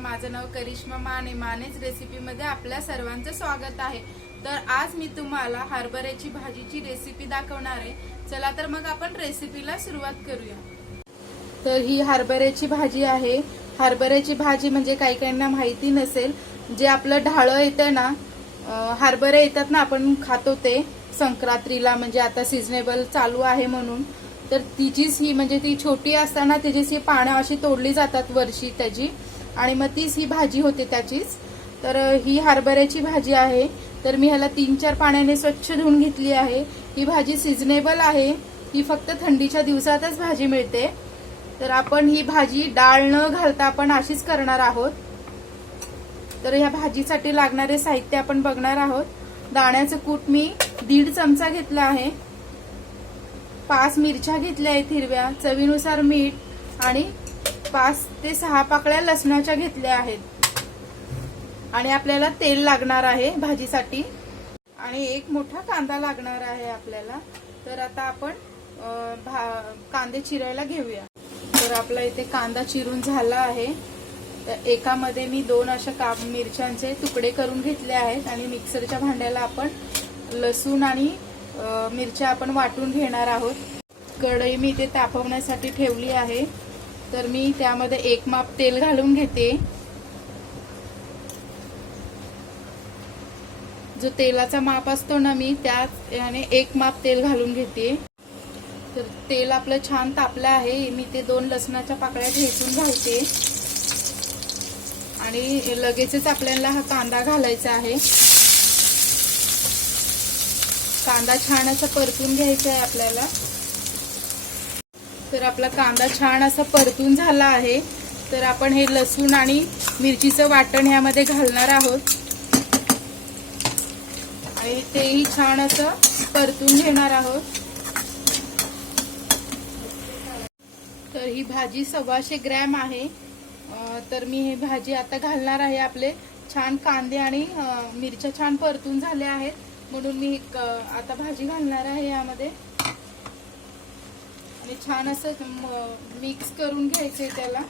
माझं नाव करिश्मा माने मानेच रेसिपीमध्ये आपल्या सर्वांचं स्वागत आहे. तर आज मी तुम्हाला हरभऱ्याची भाजीची रेसिपी दाखवणार आहे. चला तर मग आपण रेसिपीला सुरुवात करूया. तर ही हरभऱ्याची भाजी आहे. हरभऱ्याची भाजी म्हणजे काही काहींना माहिती नसेल जे आपलं ढाळं येतं ना हरभरे येतात ना आपण खातो ते. संक्रांतीला म्हणजे आता सिजनेबल चालू आहे म्हणून. तर तिचीच ही म्हणजे ती छोटी असताना त्याचीच ही पानं अशी तोडली जातात वर्षी त्याची. आणि मग तीच ही भाजी होते त्याचीच. तर ही हरभऱ्याची भाजी आहे. तर मी ह्याला तीन चार पाण्याने स्वच्छ धुवून घेतली आहे. ही भाजी सिजनेबल आहे. ही फक्त थंडीच्या दिवसातच भाजी मिळते. तर आपण ही भाजी डाळ न घालता आपण अशीच करणार आहोत. तर ह्या भाजीसाठी लागणारे साहित्य आपण बघणार आहोत. दाण्याचं कूट मी दीड चमचा घेतला आहे. पाच मिरच्या घेतल्या आहेत हिरव्या. चवीनुसार मीठ आणि पाच ते सहा पाकळ्या लसणाच्या घेतल्या आहेत. आणि आपल्याला तेल लागणार आहे भाजीसाठी. आणि एक मोठा कांदा लागणार आहे आपल्याला. तर आता आपण भा- कांदे चिरायला घेऊया. तर आपला इथे कांदा चिरून झाला आहे. तर एकामध्ये मी दोन अशा का मिरच्यांचे तुकडे करून घेतले आहेत. आणि मिक्सरच्या भांड्याला आपण लसूण आणि मिरच्या आपण वाटून घेणार आहोत. कढई मी इथे तापवण्यासाठी ठेवली आहे. तर मी त्यामध्ये एक माप तेल घालून घेते. जो तेलाचा माप असतो ना मी त्यात याने एक माप तेल घालून घेते. तर तेल आपलं छान तापलं आहे. मी ते दोन लसणाच्या पाकळ्या ठेचून घालते. आणि लगेचच आपल्याला हा कांदा घालायचा आहे. कांदा छान असा परतून घ्यायचा आहे आपल्याला. तर आपला कांदा छान असा परतून झाला आहे. तर आपण हे लसूण आणि मिरचीचं वाटण ह्यामध्ये घालणार आहोत. आणि तेही छान असं परतून घेणार आहोत. तर ही भाजी सव्वाशे ग्रॅम आहे. तर मी ही भाजी आता घालणार आहे आपले छान कांदे आणि मिरच्या छान परतून झाल्या आहेत. म्हणून मी आता भाजी घालणार आहे यामध्ये. म्हणजे छान असं मिक्स करून घ्यायचंय त्याला.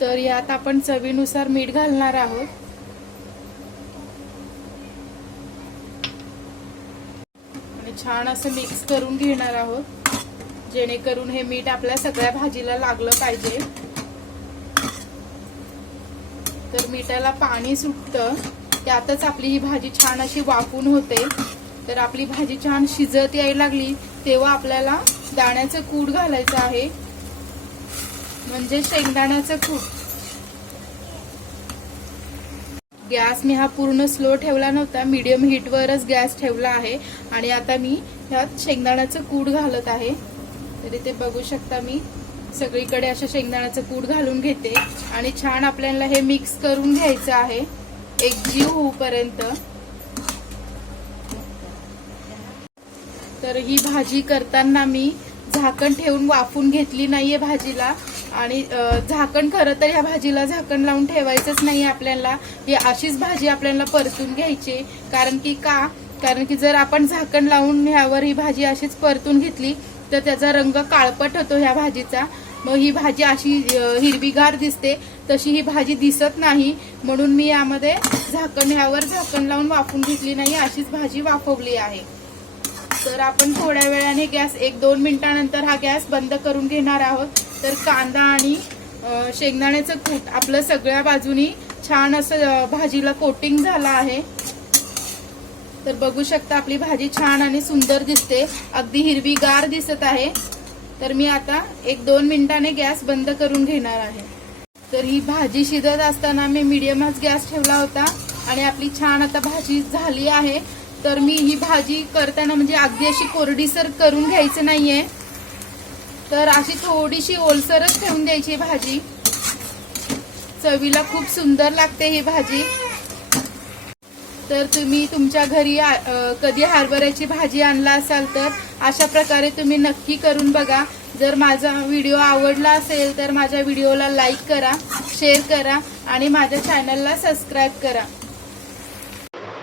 तर यात आपण चवीनुसार मीठ घालणार आहोत. आणि छान असं मिक्स करून घेणार आहोत. जेणेकरून हे मीठ आपल्या सगळ्या भाजीला लागलं पाहिजे. तर मिठाला पाणी सुटतं. त्यातच आपली ही भाजी छान अशी वाकून होते. तर आपली भाजी छान शिजत यायला लागली तेव्हा आपल्याला दाण्याचं कूट घालायचं आहे. म्हणजे शेंगदाण्याचं कूट. गॅस मी हा पूर्ण स्लो ठेवला नव्हता मीडियम हीटवरच गॅस ठेवला आहे. आणि आता मी ह्यात शेंगदाण्याचं कूट घालत आहे. तरी ते बघू शकता मी. सगळीकडे असं शेंगदाण्याचं कूट घालून घेते. आणि छान आपल्याला हे मिक्स करून घ्यायचं आहे. एक जीव होऊपर्यंत तर ही भाजी करताना मी झाकण ठेवून वाफून घेतली नाहीये भाजीला. आणि झाकण खरं तर ह्या भाजीला झाकण लावून ठेवायचंच नाही आपल्याला. ही अशीच भाजी आपल्याला परतून घ्यायची. कारण की का? कारण की जर आपण झाकण लावून ह्यावर ही भाजी अशीच परतून घेतली तर त्याचा रंग काळपट होतो ह्या भाजीचा. मग ही भाजी अशी हिरवीगार दिसते. तशी ही भाजी दिसत नाही. म्हणून मी यामध्ये झाकण ह्यावर झाकण लावून वाफून घेतली नाही अशीच भाजी वाफवली आहे. तर आपण थोड्या वेळाने गॅस एक दोन मिनिटानंतर हा गॅस बंद करून घेणार आहोत. तर कांदा आणि शेंगदाण्याचं कूट आपलं सगळ्या बाजूनी छान असं भाजीला कोटिंग झालं आहे. तर बघू शकता आपली भाजी छान आणि सुंदर दिसते. अगदी हिरवीगार दिसत आहे. तर मी आता एक दोन मिनिटाने गॅस बंद करून घेणार आहे. तर ही भाजी शिजत असताना मी मिडियमच गॅस ठेवला होता आणि आपली छान आता भाजी झाली आहे. तर मी ही भाजी करताना म्हणजे अगदी अशी कोरडीसर करून घ्यायचं नाहीये. तर अशी थोडीशी ओलसरच ठेवून द्यायची भाजी. चवीला खूप सुंदर लागते ही भाजी. तर तुम्ही तुमच्या घरी कधी हरभऱ्याची भाजी आणला असाल तर अशा प्रकारे तुम्ही नक्की करून बघा. जर माझा व्हिडिओ आवडला असेल तर माझ्या व्हिडिओला लाईक करा शेअर करा आणि माझ्या चॅनलला सबस्क्राईब करा.